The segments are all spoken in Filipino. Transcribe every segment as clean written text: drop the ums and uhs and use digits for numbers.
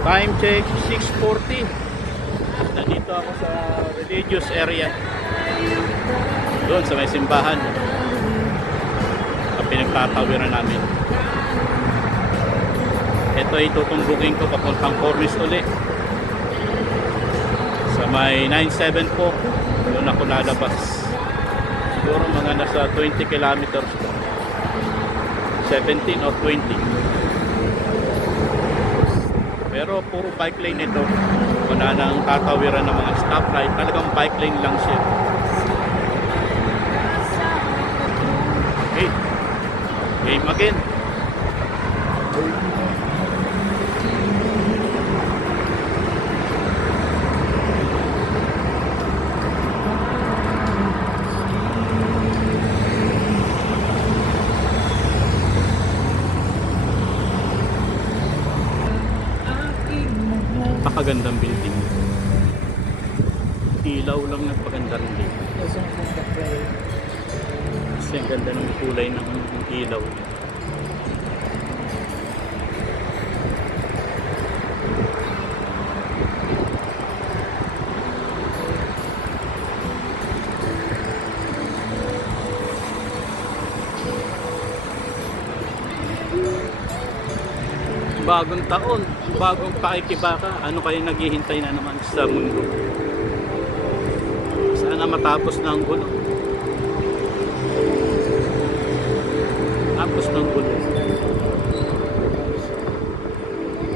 Time check 6:40. Nandito ako sa religious area. Doon sa may simbahan. Ang pinagtatawiran namin. Ito ay tutumbukin ko papuntang Cornish uli. Sa may 97 po. Doon ako lalabas. Siguro mga nasa 20 kilometers po. 17 or 20. Pero puro bike lane ito. Wala nang tatawiran ng mga stoplight. Talagang bike lane lang siya. Okay. Game again. Napakagandang building. Ilaw lang nagpaganda rin din. Kasi ang ganda ng kulay ng ilaw. Bagong taon, bagong pakikibaka. Ano kayo naghihintay na naman sa mundo? Sana matapos na ang gulo. Tapos ng gulo.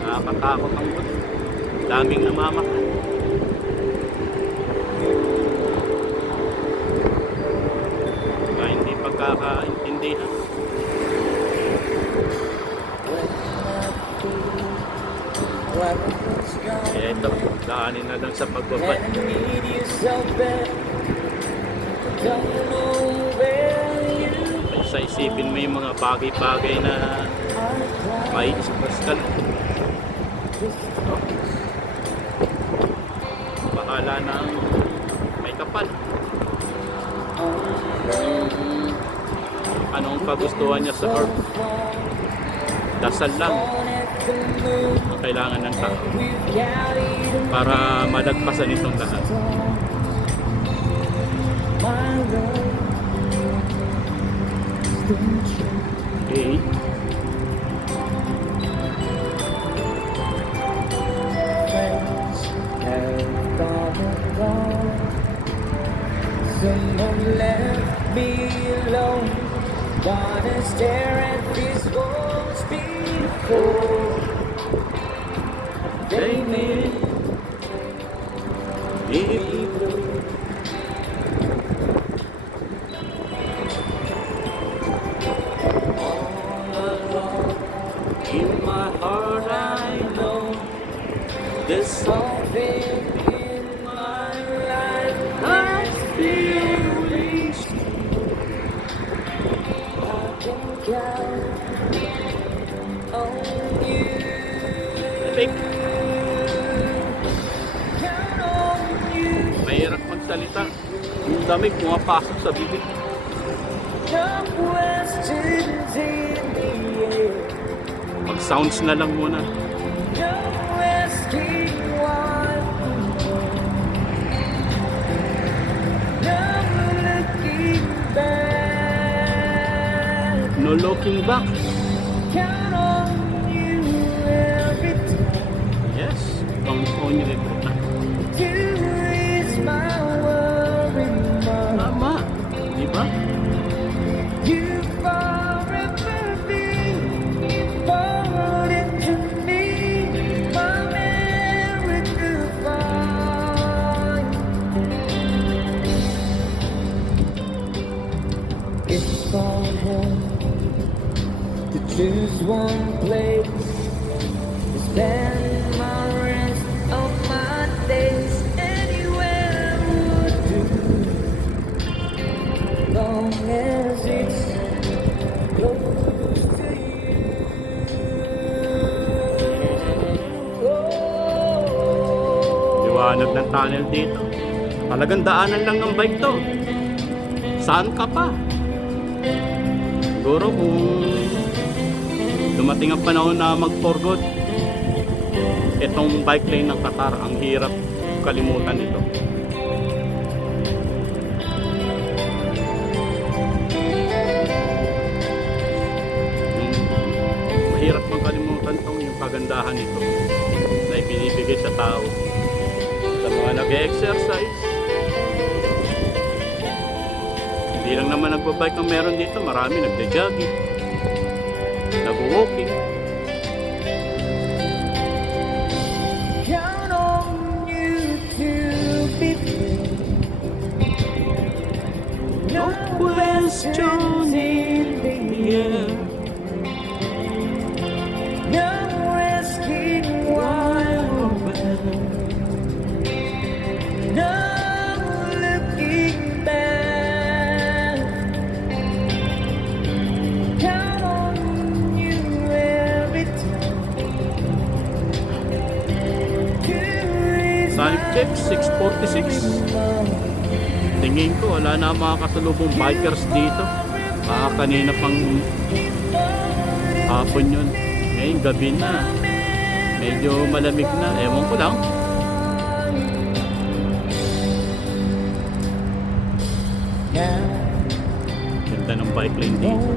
Nakakatakot ang gulo. Daming namamatay. Kaya hindi pagkakaintindihan. Kaya ito, daanin na lang sa pagbabad. Sa isipin mo yung mga bagay-bagay na may stress ka. Bahala na may kapal. Anong kagustuhan niya sa earth? Dasal lang ang kailangan ng tao para malagpasan itong lahat. Okay. Someone left me alone. Wanna stare at these walls before they made me blue. All alone in my heart I know there's something in my life I still reach. I can count on you. Mahirap magsalita. Yung damig pumapasok sa bibig. Mag sounds na lang muna. No looking back. Yes, count on you every time. Tama, di ba? If I had to choose one place to spend my rest of my days, anywhere would do, long as it's close to you. Liwanag ng tunnel dito. Talagang daanan lang ng bike to. Saan ka pa? Siguro kung dumating ang panahon na mag-for good, Itong bike lane ng Qatar, ang hirap kalimutan ito. Mahirap makalimutan itong yung kagandahan nito na ibinibigay sa tao. Sa mga nag-exercise, hindi lang naman nagbabike ang meron dito, marami nagja-jogging, nag-walking. Count on you to be free. No questions in the air. No asking why or when. No looking back. Count on you every time. Time check, 6:46. Tingin ko wala na mga kasalubong bikers dito. Baka kanina pang hapon yun. Ngayon gabi na. Medyo malamig na. Ewan ko lang. Ganda ng bike lane dito.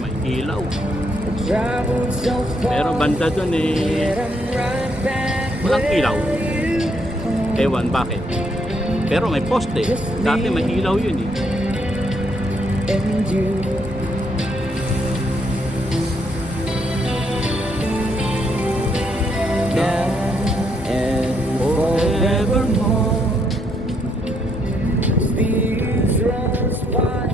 May ilaw. Pero banda dun walang ilaw. Ewan bakit. Pero may poste. Dati may ilaw yun And you. Now and forevermore. These runs by,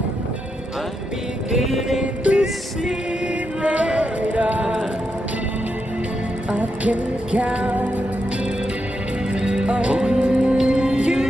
I'm beginning to see that I can count on you.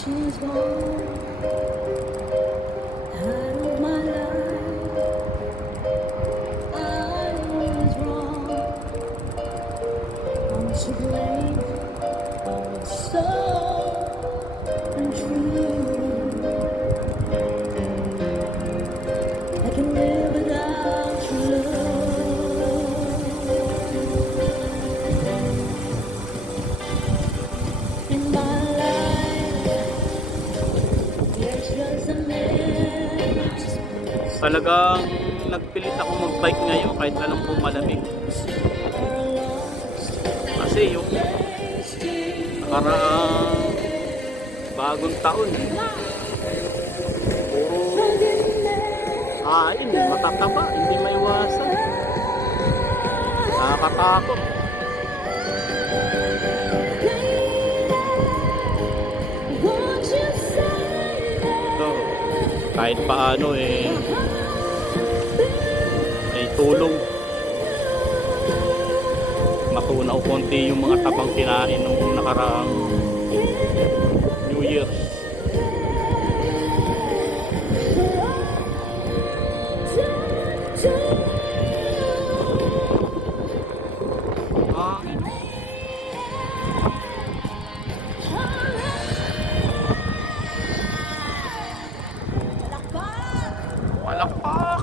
She's gone out of my life. I was wrong. I'm to blame. It's so untrue. I can live without your love. In my Talagang nagpilit ako mag-bike ngayon kahit alam kong malamig. Kasi yung nakaraang bagong taon, puro kain, matataba, hindi maiwasan. Nakakatakot. So, kahit paano may tulong. Matunaw konti yung mga tabang kinain nung nakaraang New Year's. Palakpak!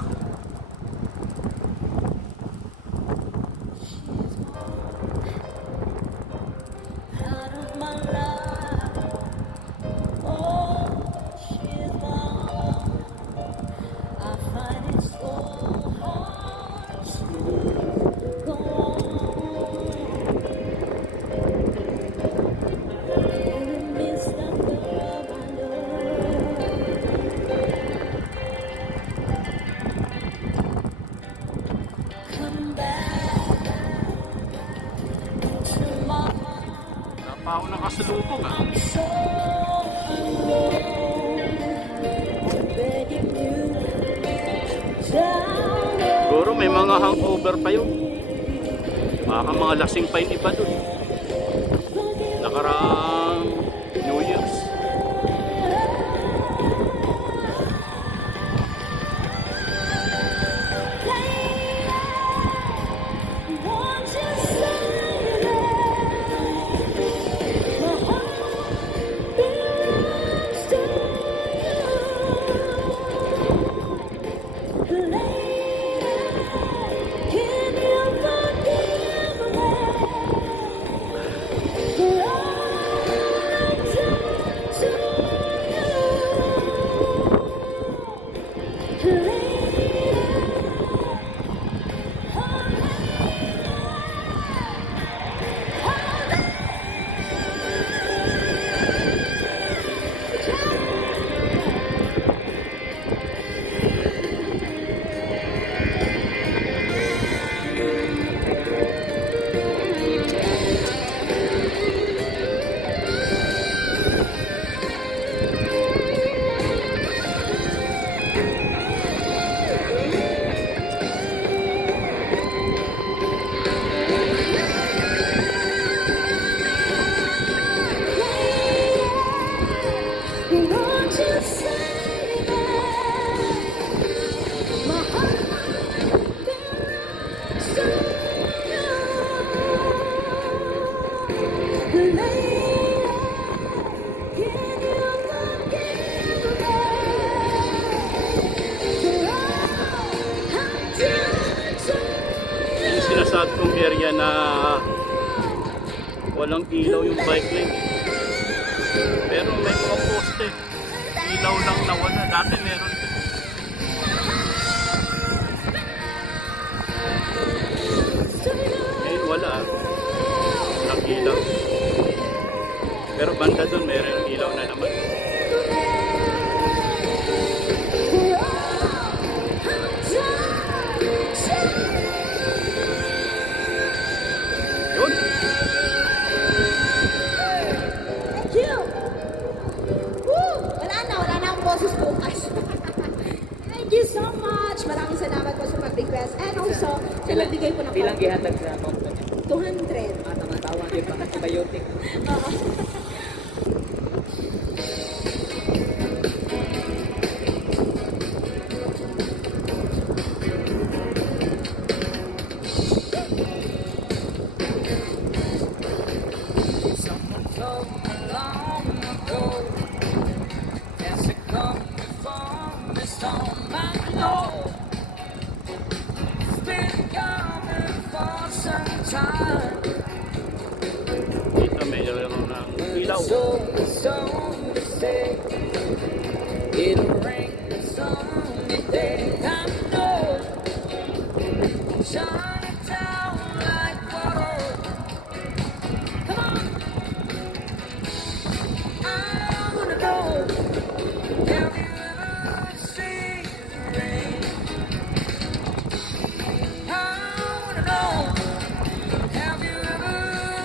pa ako nakasalubong ah. so alone, begging you down. Siguro may mga hangover pa yun. Baka mga lasing pa yung iba dun. Nakaraang New Year's. Won't you say that my heart belongs to you? Lady, can you forgive me for all I've done to you? Lady, won't you say that my heart belongs to you? Lady, can you forgive me for all I've done to Yung sinasabi kong area na walang ilaw yung bike lane. Pero may mga poste. Ilaw lang nawala. Dati meron. Ngayon wala. Walang ilaw. Pero banda doon meron ilaw na naman. Yun. Thank you! Woo! Wala na akong boses bukas. Thank you so much! Maraming salamat po sa mag-request. And also, sa nagbigay po ng Bilang gihatag sa mountain. 200. Tama-tawag yung mga antibiotic. Oo. Someone told me long ago, there's a coming from the storm. I know it's been coming for some time. Dito meron ng ilaw. So to say, it'll rain sunny day. I know, shine it down like water. Come on, I wanna know. Have you ever seen the rain? I wanna know. Have you ever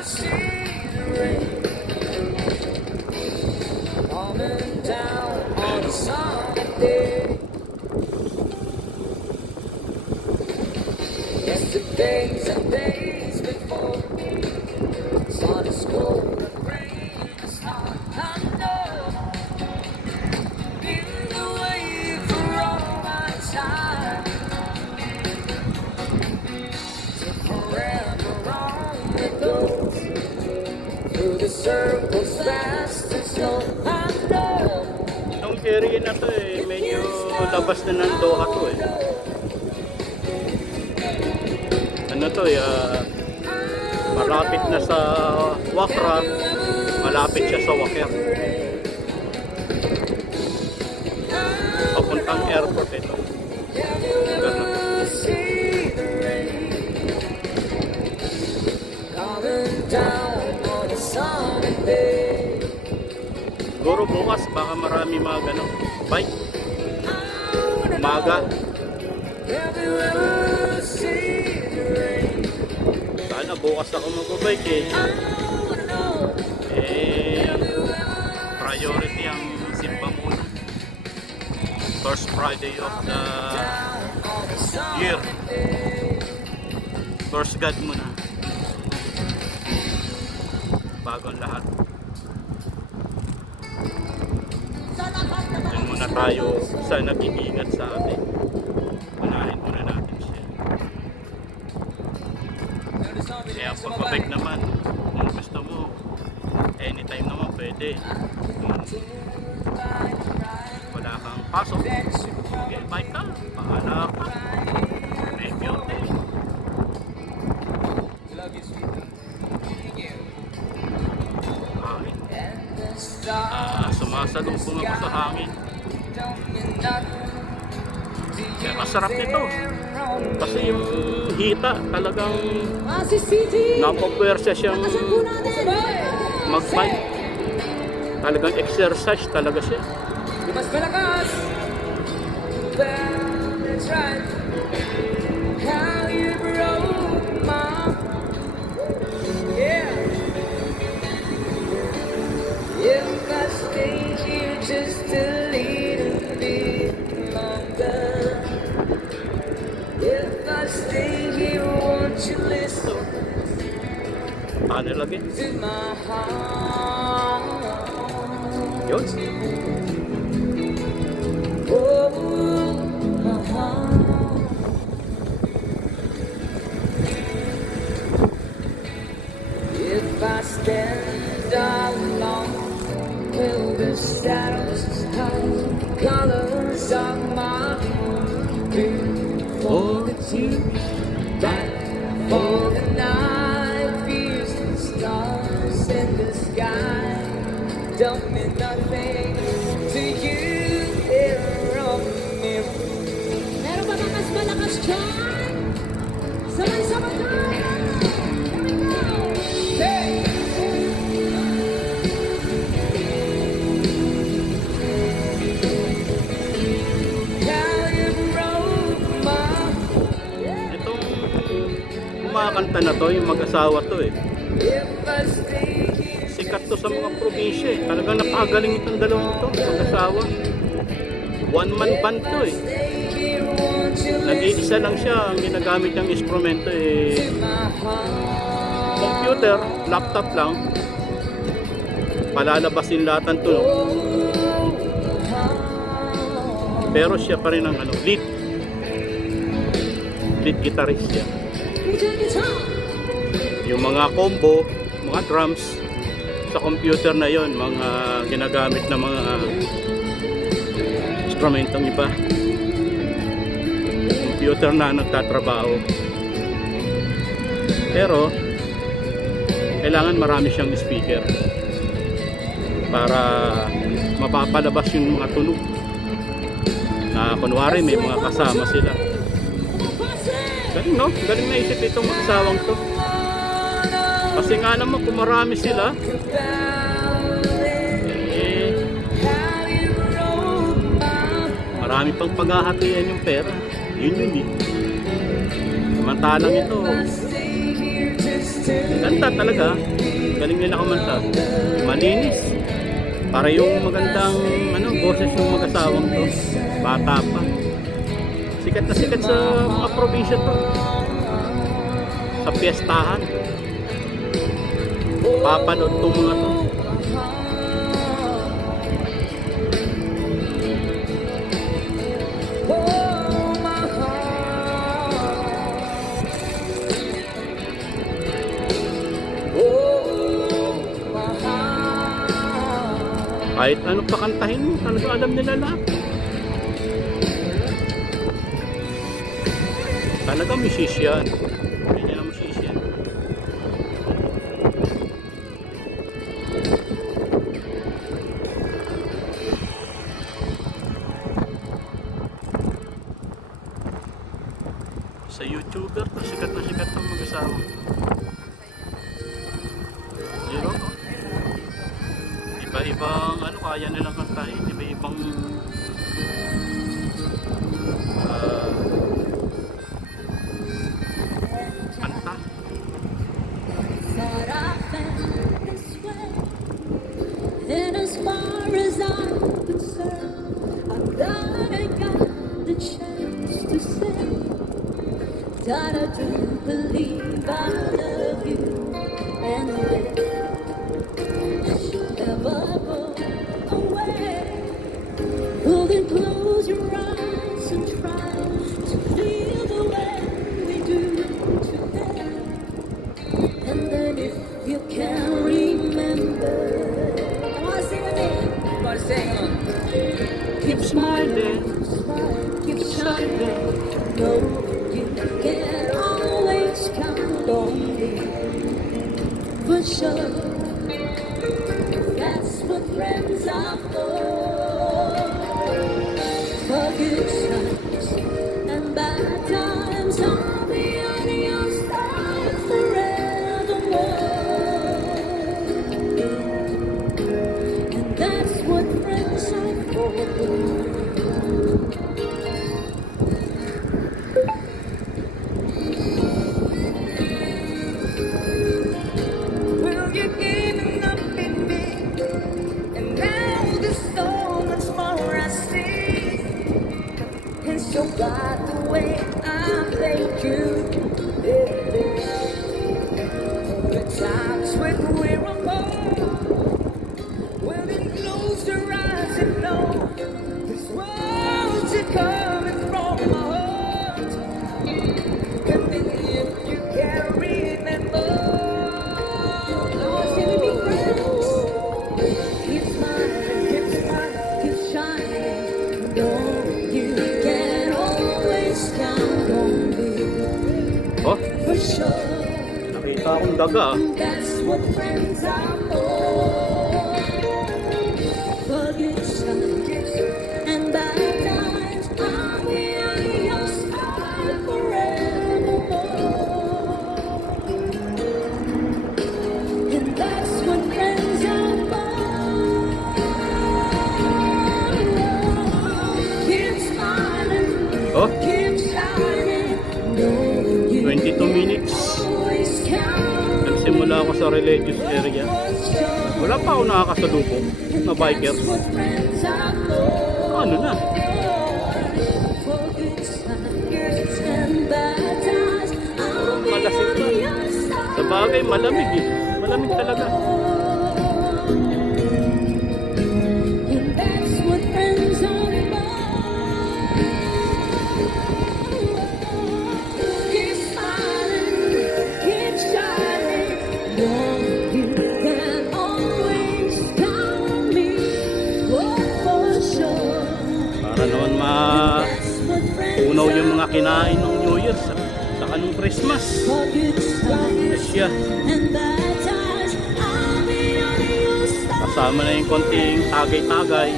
seen the rain? Falling down on a sunny day. Yesterdays and days before, sun is cold, rain is hot. I know, been away for all my time. So forever on we go, through the circles fast as snow. I know. Itong area na to eh, medyo labas na ng Doha to eh. Ano to eh, malapit na sa Wakra, malapit siya sa Waker. Papuntang airport ito. Lugar na to. Siguro bukas baka marami mga ganun bike. Umaga. Sana bukas ako magbabike eh. priority ang simba muna. First Friday of the year. First God muna. Bago ang lahat. Yan muna tayo sa nag-iingat sa atin. Unahin muna natin siya. Kaya pagpabag naman, kung gusto mo, anytime naman pwede. Wala kang pasok, get bike ka, pahala ka, may beauty. Hangin. Sumasalubong ako sa hangin. Kaya masarap nito. Kasi yung hita talagang Si City! napapwersa siyang Lakasan po natin! mag-bike. Talagang exercise talaga siya. Mas malakas. Well, that's right. How you broke my, yeah. If I stay here just a little bit longer, if I stay here, won't you listen Ano lagi? to my heart? Yun. Oh, my heart. If I stand alone, will the shadows hide colors of my heart? For the tears that for the night fears the stars in the sky don't mean nothing to you. They're on me. Meron ba mas malakas dyan? Sabay-sabay tayo! Here we go! Hey! How you broke my, Itong kumakanta na to, yung mag-asawa to eh. if I stay here. Sikat to sa mga probinsya eh. Talagang napakagaling itong dalawang to, mag-asawa. One man band to eh. Stay here, won't you Nag-iisa lang siya, ang ginagamit niyang instrumento eh. listen to my heart? Computer, laptop lang. Palalabasin lahat ng tunog. Oh, heart. Pero siya pa rin ang lead guitarist siya. Rhythm guitar! Yung mga combo, mga drums sa computer na yon, mga ginagamit na mga instrumentong iba. Computer na nagtatrabaho. Pero kailangan marami siyang speaker para mapapalabas yung mga tunog. Na kunwari may mga kasama sila. Galing no? Galing na isip itong mag-asawang to. Kasi nga naman kung marami sila, eh, marami pang paghahatian yung pera. Yun eh. Samantalang ito, ganda talaga. Galing nila kumanta. Malinis. Para yung magandang boses yung mag-asawang to. Bata pa. Sikat na sikat sa mga probinsya to. Sa piyestahan. Papanood tong mga to. Kahit ano pakantahin mo, talaga alam nila lahat. Talaga musician. Ganyan ang musician. Sa YouTuber to, sikat na sikat ang mag-asawa. Zero. Iba-ibang kaya nilang kantahin. Iba-ibang kanta. Thought I felt this way in as far that I do believe I love you, and that I should never go away. Well, then close your eyes and try to feel the way we do today. And then if you can remember, come on, sing with me. Come on, sing along. Keep smiling, Keep shining. No, you can always count on me. For sure, that's what friends are for. For good times and bad times, I'll be on your side forevermore. And that's what friends are for. Well, you gave up in me, and now there's so much more I see. And so by the way I thank you, the times when we're alone. Well, then close your eyes and know this world's coming from my heart. And then if you can remember, Can we be friends? Keep smiling, keep shining. Know you can always count on me. Oh, For sure, nakita akong daga. that's what friends are for. For good times and bad times, I'll be on your side forevermore. And that's what friends are for. Keep smiling, Oh, keep shining. Know you 22 minutes. always count. Nagsimula ako sa religious area. Wala pa ako nakakasalubong na biker. That's what friends are for. Ano na? For good times and bad times, I'll be Malasig on pa. your side. Sa bagay, malamig eh. Malamig talaga. And that's what friends are for. Keep smiling, keep shining. Know you can always count on me. Oh, for sure. Para naman That's what friends maunaw yung are mga kinain ng New Year sa kanong Christmas. for. Good times Asya, and bad times, I'll be on your side. kasama na yung konting tagay-tagay.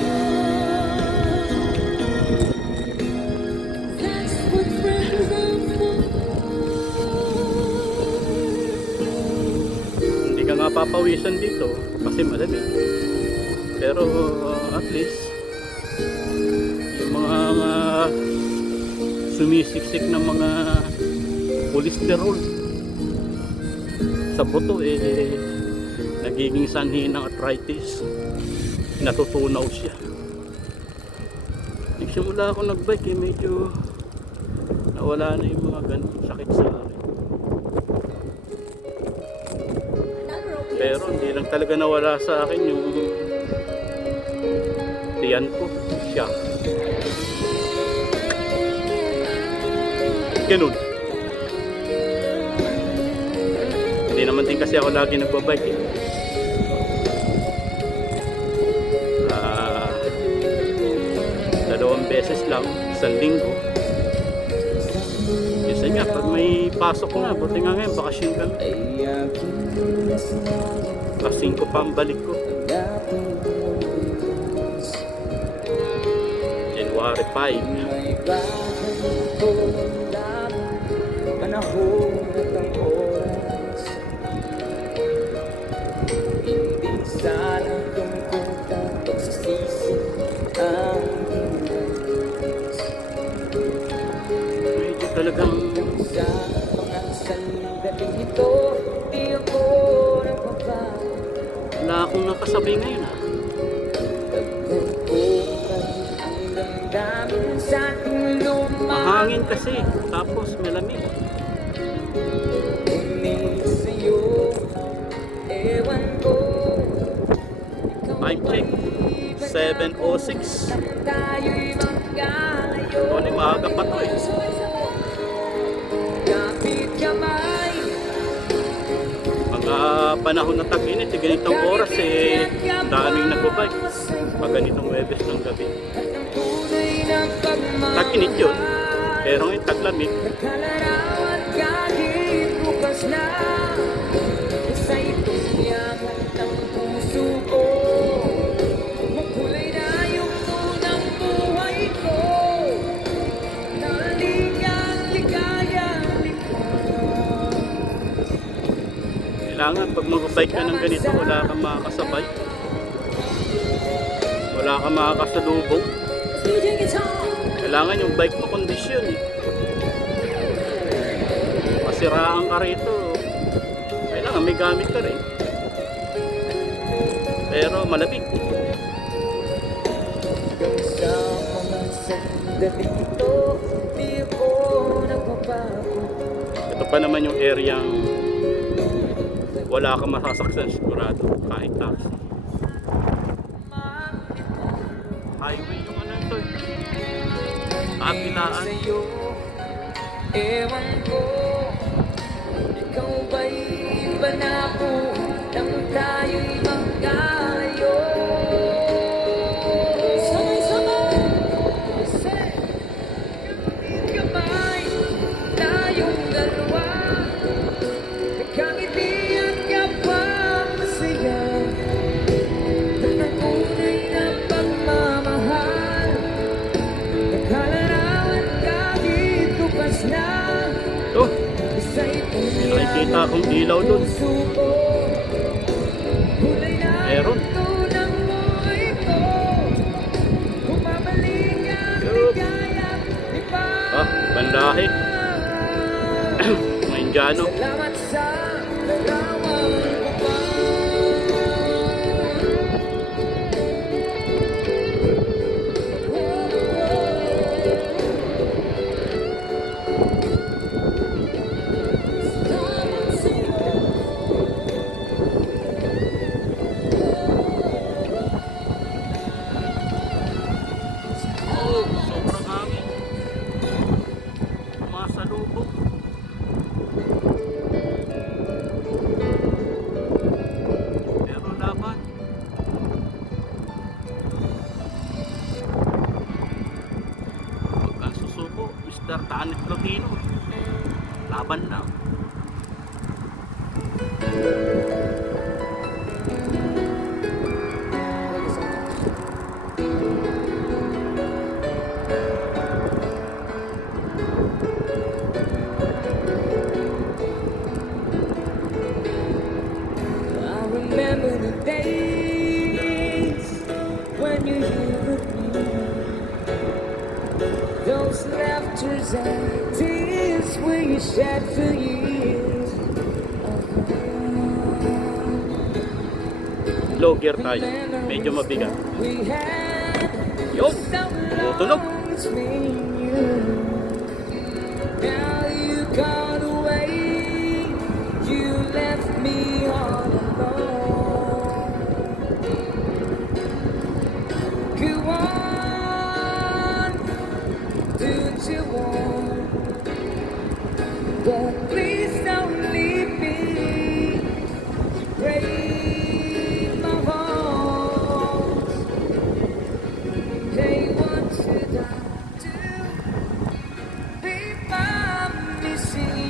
That's what friends are for. Hindi ka nga papawisan dito kasi malamig. Pero at least yung mga sumisiksik na mga cholesterol sa buto nagiging sanhi ng arthritis. Natutunaw siya. Nagsimula ako nagbike medyo nawala na yung mga ganun sakit sa akin. Pero hindi lang talaga nawala sa akin yung tiyan ko, siya. Ganun. Hindi naman din kasi ako lagi nagbabike eh. Dalawang beses lang, isang linggo. Minsan nga, pag may pasok na, buti nga ngayon, bakasyon kami. Alas 5 pa ang balik ko. January 5. Panahon at ang oras, hindi sana tungkol ang pagsisisi ang oras. Medyo talagang Sa mga sandaling ito, di ako nagbabago. wala akong nakasabay ngayon ha. Ang damdamin sa ating lupa. Mahangin kasi, tapos malamig. 11:06. tayo'y magkalayo. Tony, maaga pa to eh. Kapit kamay, Mga panahon na tag-init, ganitong oras eh, daming nagbabike. Pag ganitong Webes ng gabi. Tag-init yun, pero ngayon taglamig. kalarawan kahit bukas na. Sa'y tumiyaman ng puso ko. Makulay na yung unang buhay ko. Naligang ligayang likod. Kailangan pag mag-bike ka ng ganito, wala kang makakasabay. Wala kang makakasalubong. Studio guitar. Kailangan yung bike mo kondisyon eh. Masiraan ka rito. Kailangan may gamit ka rin. Pero malamig. Sa mga sandali ito, di ko nagbabago. Ito pa naman yung areang wala kang masasaksan sigurado kahit taxi. Highway yung ano ito eh. Kabilaan. Sa'yo, ewan ko, ikaw ba'y iba na po nang tayo'y magkalayo? Sabay-sabay. Kapit kamay, tayong dalawa, nagkangiti at kapag masaya. Nagtatunay na pagmamahal, nagkalarawan kahit bukas na. Oh, Isa'y nakikita akong ilaw dun. puso ko. Kulay na Meron. ito ng buhay ko. Bumabalik ang Yup. ligayang iba. Ah, bandahe. Mga Indiano. Salamat sa larawan ko pa. Salamat sa'yo. Oh, sobrang hangin. Masalubog. Pero laban. Huwag kang susuko, Mr. Tanit Lotino. Laban lang. I remember the days when you with me. Those laughters and tears we shed for years. Low gear tayo. Medyo mabigat. We had Yun. so Tutunog. long between you. Now you gone away. You left me all alone. Go on, do what you want, but please don't leave me. Break my heart. Hey, what should I do? Babe, I'm missing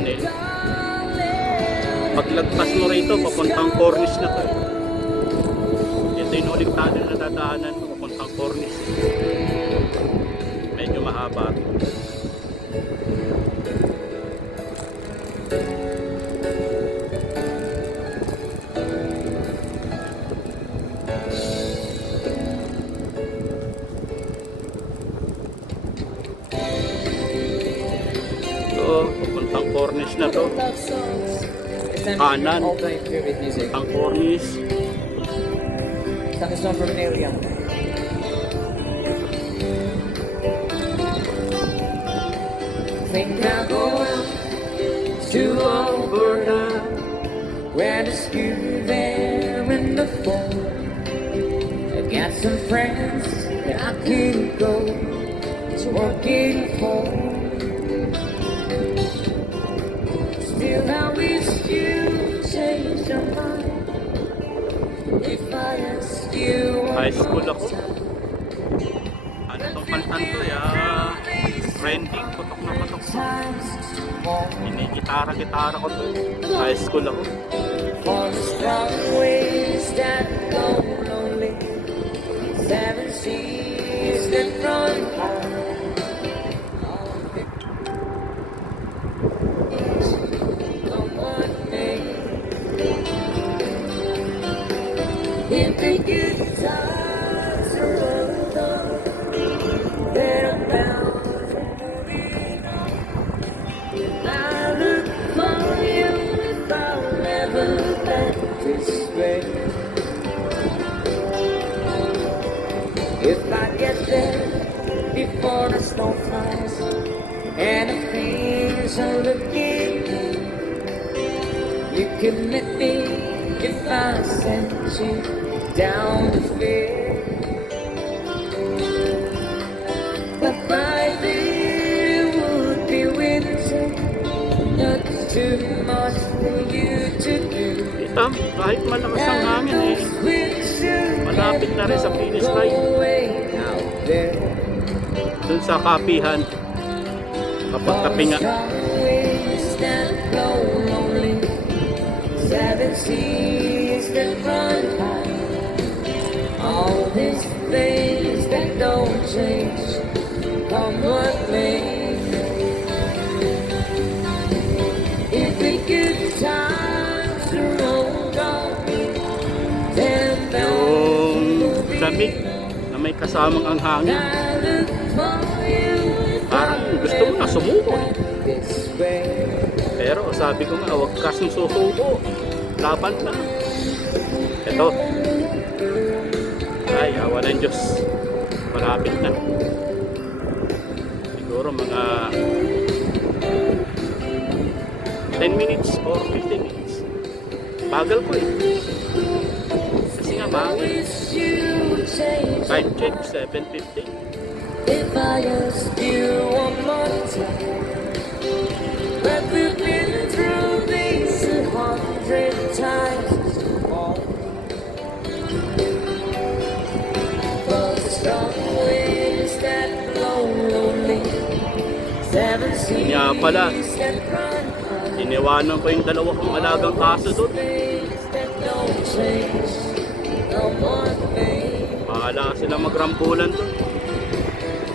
tunnel. Paglagpas mo rito, papuntang Cornish na to. Ito yung uling tunnel na dadaanan mo, papuntang Cornish. Medyo mahaba. So, papuntang Cornish na to. Love songs. It's time Kanan. all time favorite music. Ang Cornish. Time is song from Neil Young. Think I'll go out to Alberta, where there's you there in the fall. I got some friends that I could go to working for. Still, I wish you changed your mind. If I ask you one High school more ako. time. Ano tong kantan to ya? Trending, putok na putok. Gitara ko to. High school ako. For the strong ways that go lonely, 7 seas that run high. Come one day, if the good times are rolled on, then I'm bound for moving on. I look for you if I'll never back this way. If I get there before the snow flies and the things are looking good, you can meet me if I send you down the field. But by then it would be winter, not too much for you to do. Itam, kahit malakas ang hangin eh. Malapit na rin sa finish line. Dun sa kapihan. Kapag kapinga. Seven seas that run high. All these things that don't change, come what may. If the good times are rolled on, then Yung lamig na may kasamang ang hangin. I look for you Parang gusto mo na sumuko eh. this way. Pero sabi ko nga, huwag kasing susuko. Laban na. Ito. Ay, awa ng Diyos. Malapit na. Siguro mga 10 minutes or 15 minutes. Bagal ko eh. Kasi nga mahangin. Wish you would change Time check, 7:50. if I ask you one more time. But we've been through this 100 times more. But the strong winds that blow lonely, 7 seas Kaya pala, that run high. iniwanan ko yung dalawa kong alagang kaso doon. Things that don't change, come what may. Bahala sila magrambulan doon.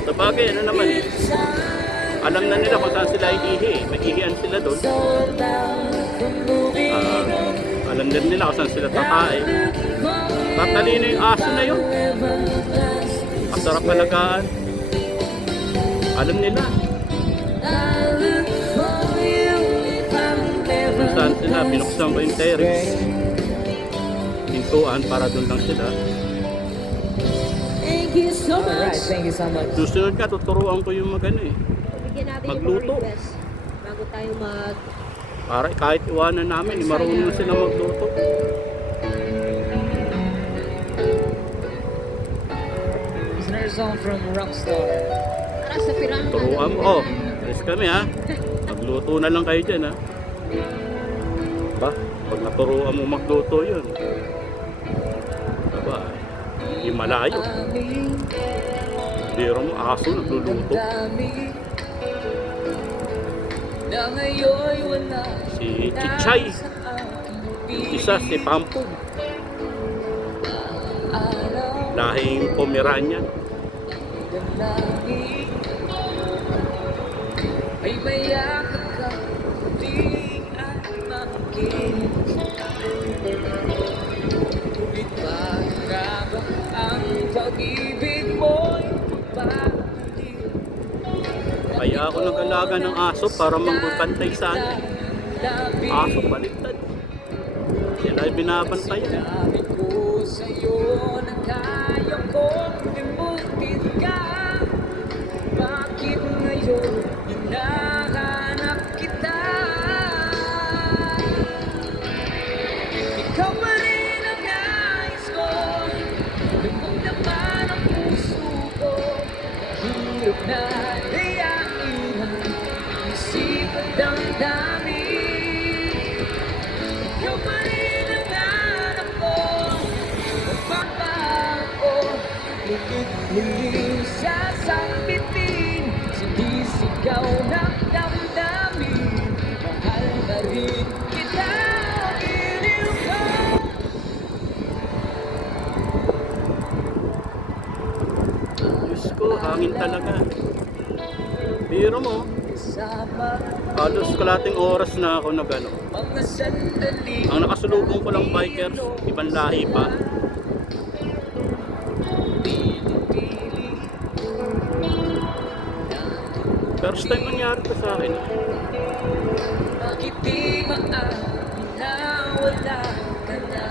Sa bagay, ano naman eh. Alam na nila kung saan sila iihi. Mag-ihian sila doon. So about the moving on. Alam din nila kung saan sila tatae. Tatalino yung aso na yun. Masarap alagaan. Alam nila kung saan sila. Binuksan ko yung terrace. Pintuan para doon lang sila. Thank you so Alright, much. thank you so much. Susunod ka, tuturuan ko yung magano eh. Bigyan natin Magluto. yung mga request bago tayo mag... Para kahit iwanan namin, marunong na sila magluto. It's another song from Rockstar. Para sa pirang... Turuan mo. Oh, alis kami ha. Magluto na lang kayo dyan ha. Ba, pag naturuan mo magluto yun. Diba, hindi malayo. Biro mo, aso nagluluto. na ngayon'y wala Si Chichay. sa aking Isa si Pampug. araw Lahing Pomeranian. ng langit ay mayakap ka, di at makikinig. Ngunit bakit ba ang pag-ibig mo'y babalik? Kaya ako nag-alaga ng aso para magbantay sa akin. Aso baliktad. Sila ay binabantayan. Sinabi ko sa'yo na kaya kong limutin ka. Bakit ngayon hinahanap kita? Ikaw pa rin ang nais ko. Lubog naman ang puso ko. Hirap na dayain ang isip at damdamin. Ikaw pa rin ang hanap ko. Magbabago, ngunit muling sasambitin. Sinisigaw ng damdamin. Mahal na rin kita, giliw ko. Diyos ko, hangin talaga. Biro mo, Kasama halos kalating oras na ako nag-ano. mga sandali. Ang nakasulubong ko lang bikers, ibang lahi pa. Pili-pili. First time nangyari to sa akin. Bakit di maamin na wala ka na?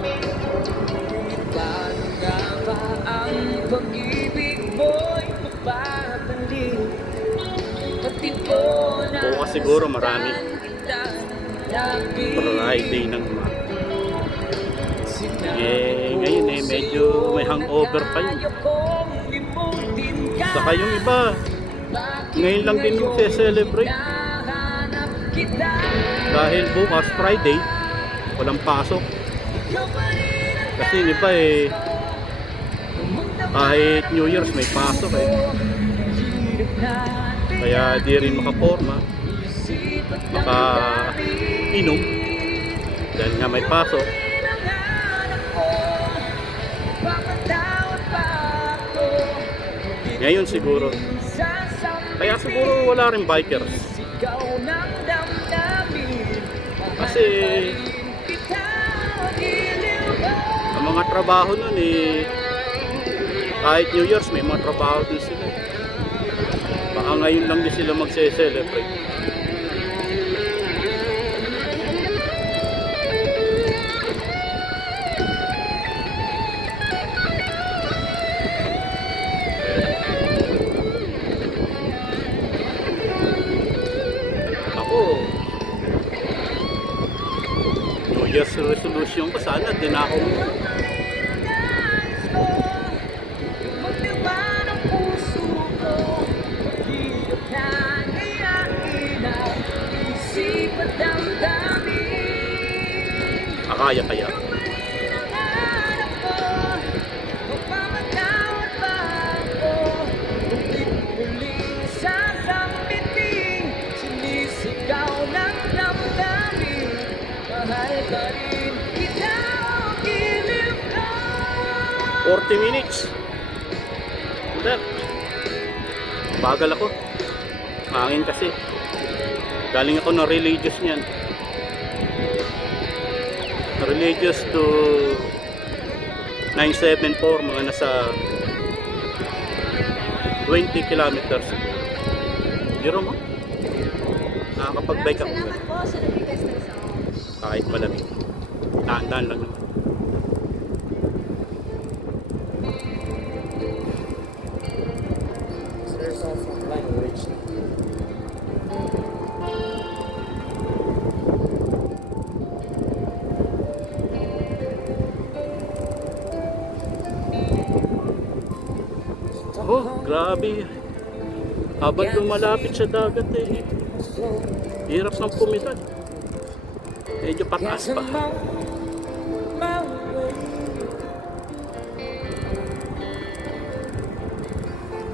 Ngunit paano nga ba ang pag-ibig mo'y mapapalik? Pati po na Bukas siguro marami. Friday Friday ng ngayon medyo may hangover pa yun. Saka yung iba, ngayon lang din magse-celebrate. Dahil bukas Friday, walang pasok. Kasi yung iba kahit New Year's may pasok Kaya di rin makaporma, makainom. Dahil nga may pasok. Ngayon siguro. Kaya siguro wala rin bikers. Kasi ang mga trabaho nun kahit New Year's may mga trabaho din sila. Baka ngayon lang din sila magse-celebrate. Ako, New Year's resolution ko sana din ako. Akaya kaya. Sinisigaw ng damdamin. Mahal ka rin kita, giliw ka. 40 minutes. Hindi. Bagal ako. Hangin kasi. Galing ako ng religious niyan. Religious to 974, mga nasa 20 kilometers. Biro mo? Nakakapag-bike ako. Salamat po sa nag-request ng song. Kahit malamig. Daan-daan lang naman. There's also language. Oh, grabe. Habang lumalapit sa dagat hirap ng pumitan. Medyo pataas pa.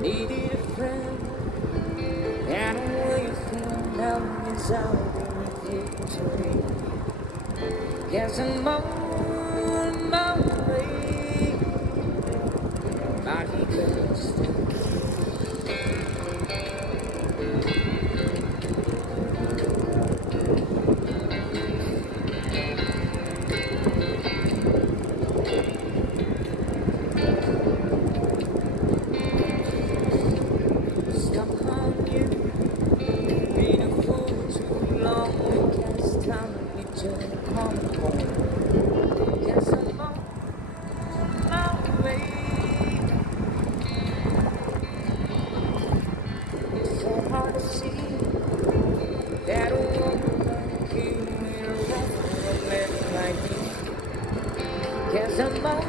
Needed a friend and a 'cause I'll be with you today. Yes, I'm on my way. Body goes. Stuck on you, been a fool too long. I guess time to come home. Yes, I'm on my way. It's so hard to see that a woman like you will never live like me. Yes, I'm on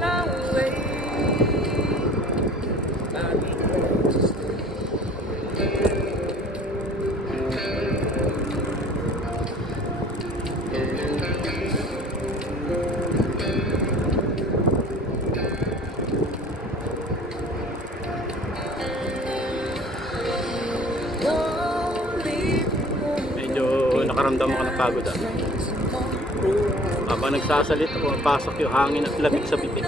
my way. Body goes. Medyo nakaramdam ako ng pagod ah. Habang nagsasalita, pumapasok yung hangin at lamig sa bibig.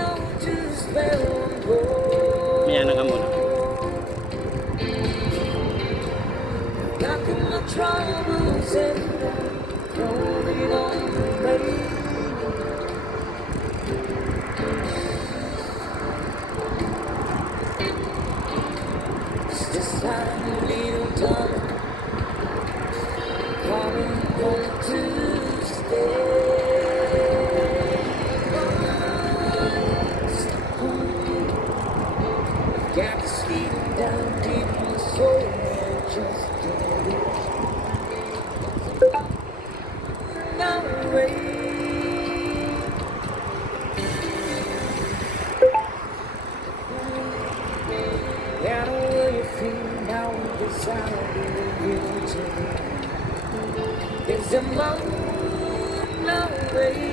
Maya na nga muna. This time, little darling, coming home to stay. Got this feeling down deep in my soul, and just can't reach no way. Yeah, the way you feel now, this I'll be with you today. It's a mountain way.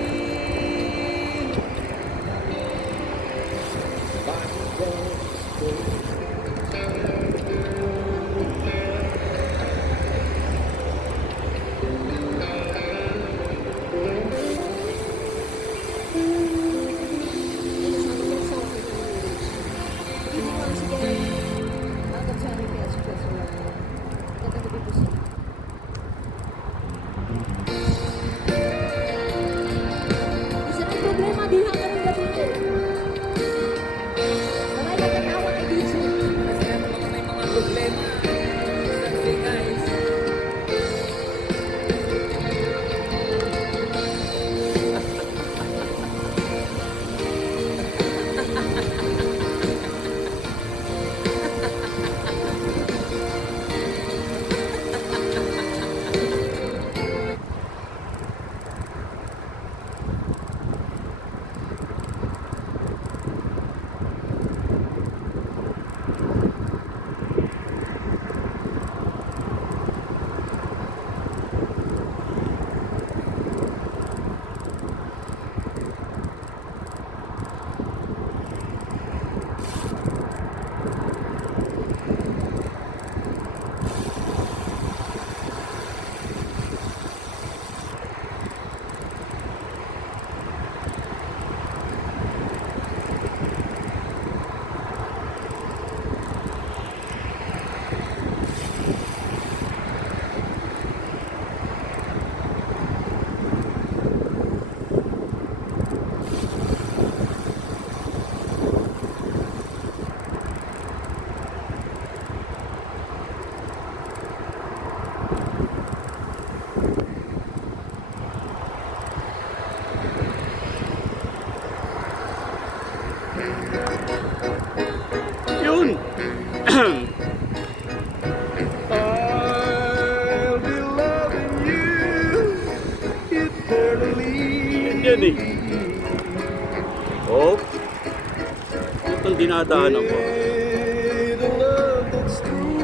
Body goes. Kasi naman may mga problema. Sabi guys. Yun! I'll be loving you eternally. Yan eh. Oh. Itong dinadaanan ko. May the love that's true.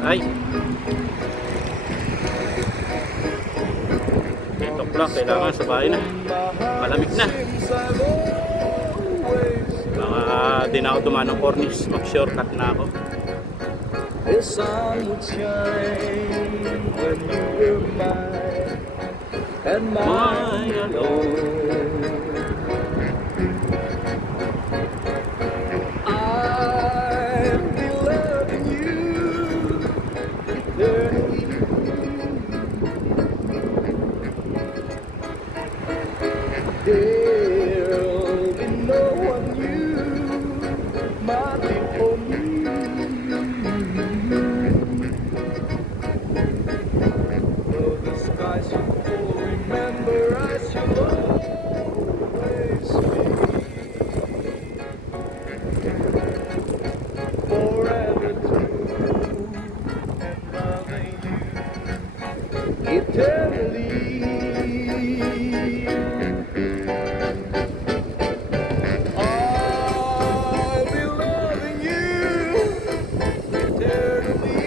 Ay. Ito lang, kailangan sa bahay na. Malamig na. Baka di na ako dumaan ng cornice. Mag-shortcut na ako. the sun would shine when you were mine and mine alone. I'll be loving you eternally. There'll be no one new, my for me. Though the skies should fall, remember I shall always be forever true and loving you eternally. I'll be loving you eternally.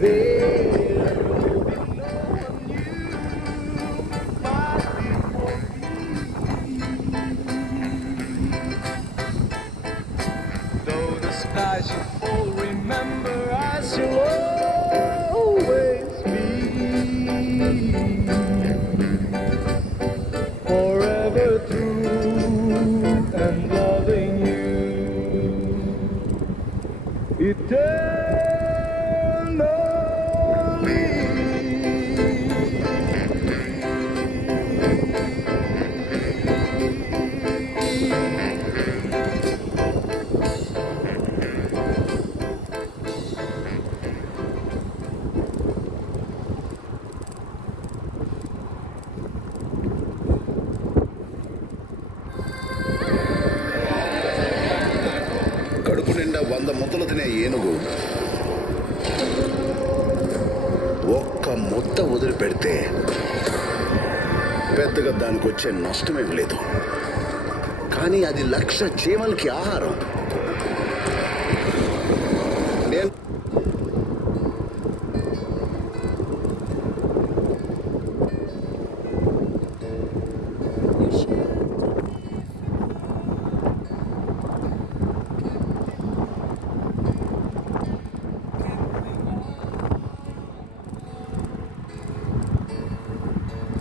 There'll be no one new, my before me. Though the sky should fall, remember I shall always be forever true and loving you eternally. కడుపు నిండా 100 ముద్దలు తినే ఏనుగు ఒక్క ముద్ద వదిలిపెడితే పెద్దగా దానికి వచ్చే నష్టమేం లేదు. కానీ అది 1,00,000 చీమలకి ఆహారం. నేను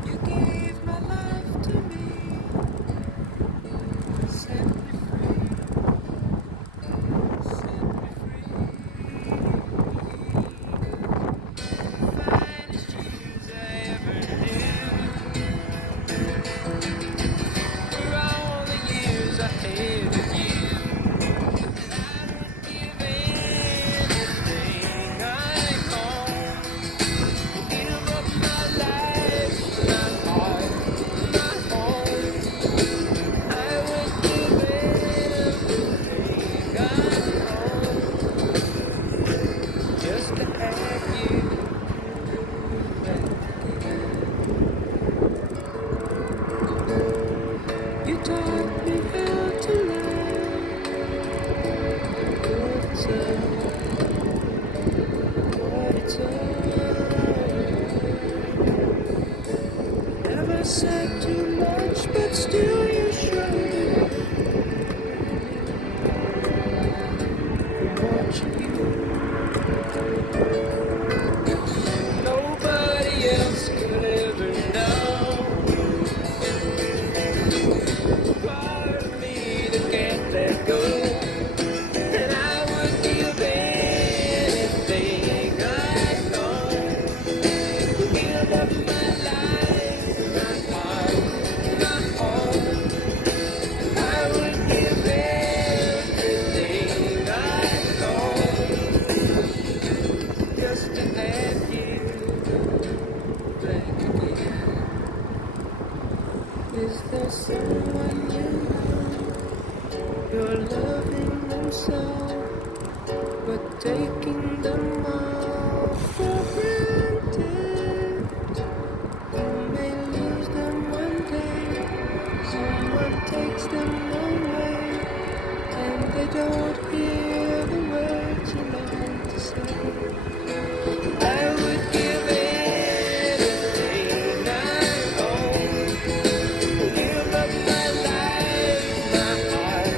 You gave my life to me, set me free, set me free. Finest dreams I ever knew. For all the years I had with you, I would give anything I own. Give up my life, my heart, my home. I would give everything I own just to have you back again. You taught me how to love, what it's all. Never said too much, but still you showed it. Watching you, nobody else could ever know. Part of me that can't let go, and I would give anything I know. Give up my life, my heart, my home. I would give everything I own just to have you back again. Is there someone you know you're loving them so, but taking them all for granted? You may lose them one day, someone takes them away, and they don't hear the words you long to say. I would give anything I own. Give up my life, my heart,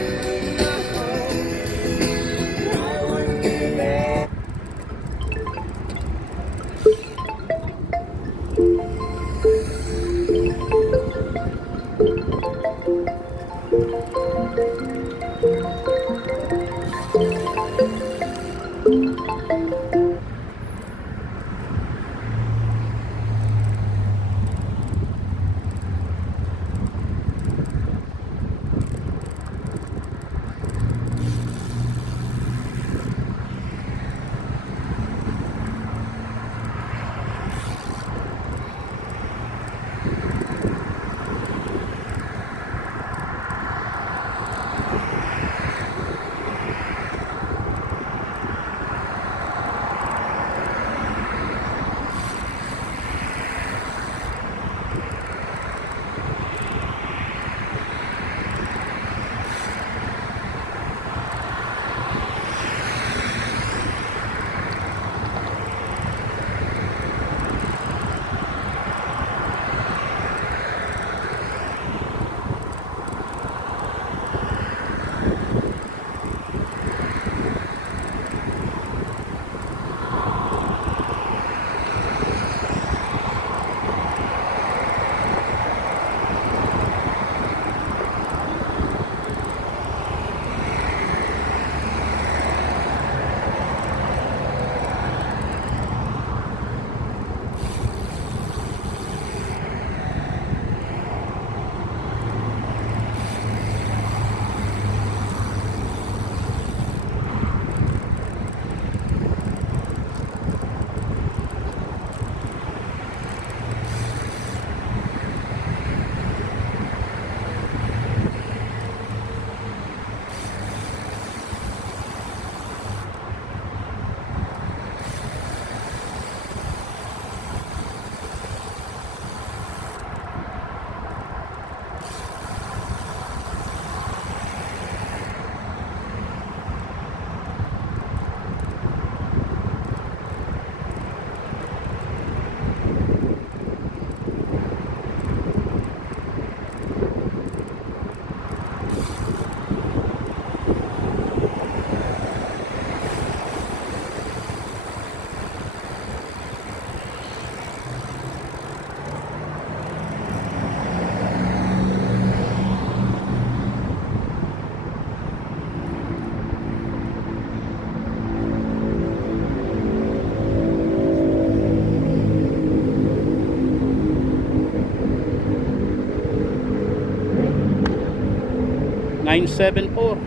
974.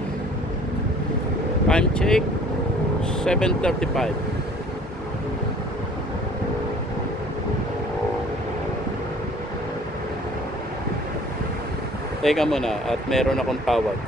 Time check 7:35. Teka muna at meron akong tawag.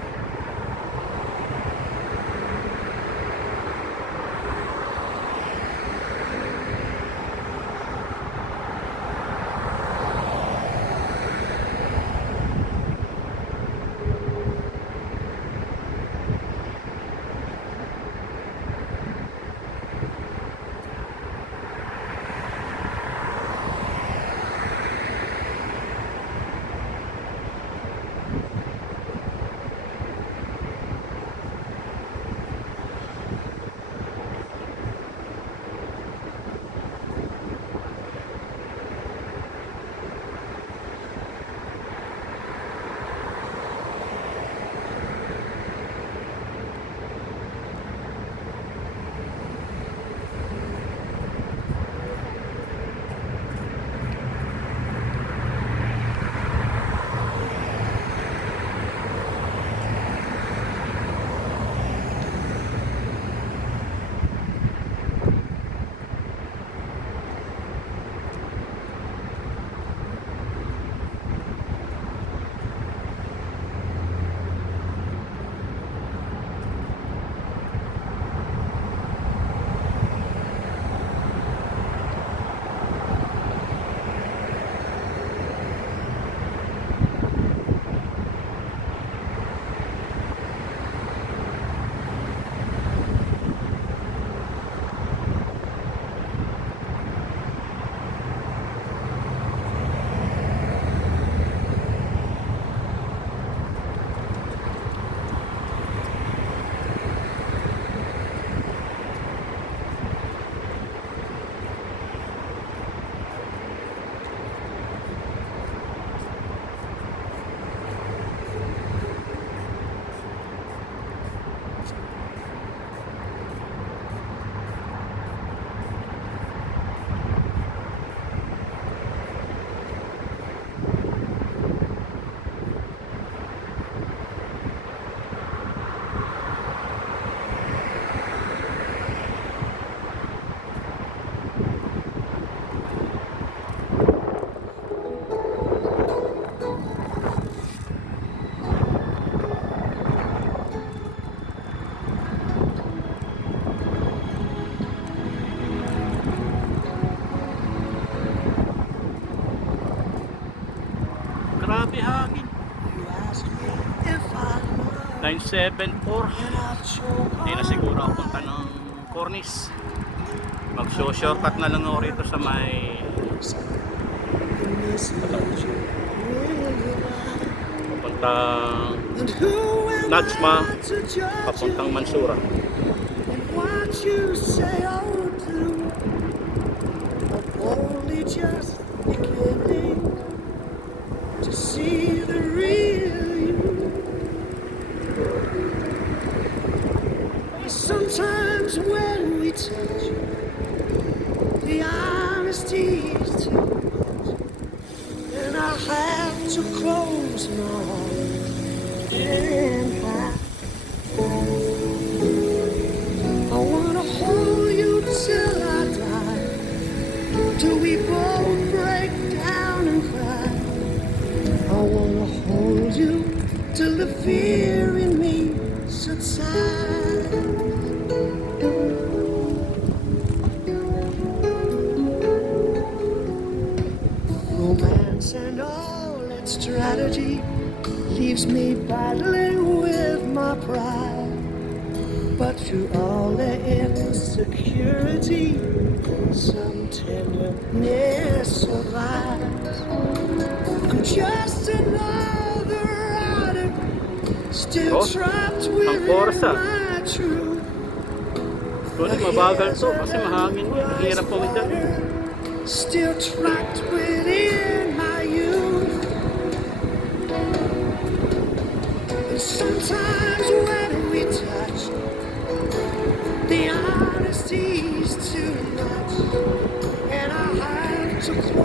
Grabe hangin. 974. Hindi na siguro ako punta ng Cornice. Mag-shortcut na lang ako rito sa may papuntang Najma, papuntang Mansura. What you say I'll do, I'm only just beginning to see the real you. Sometimes when we touch, the honesty is too much, and I have to close my heart and hide. I wanna hold you till I die, till we both break down and cry. I wanna hold you till the fear in me subsides. Romance and all its strategy leaves me battling with my pride. But through all the insecurity, some tenderness survives. I'm just another addict, still trapped within my truth. Tuloy mabagal to kasi mahangin mo. Hirap pumitan. Still trapped within my youth. And sometimes when we touch, the honesty's too much, and I have to close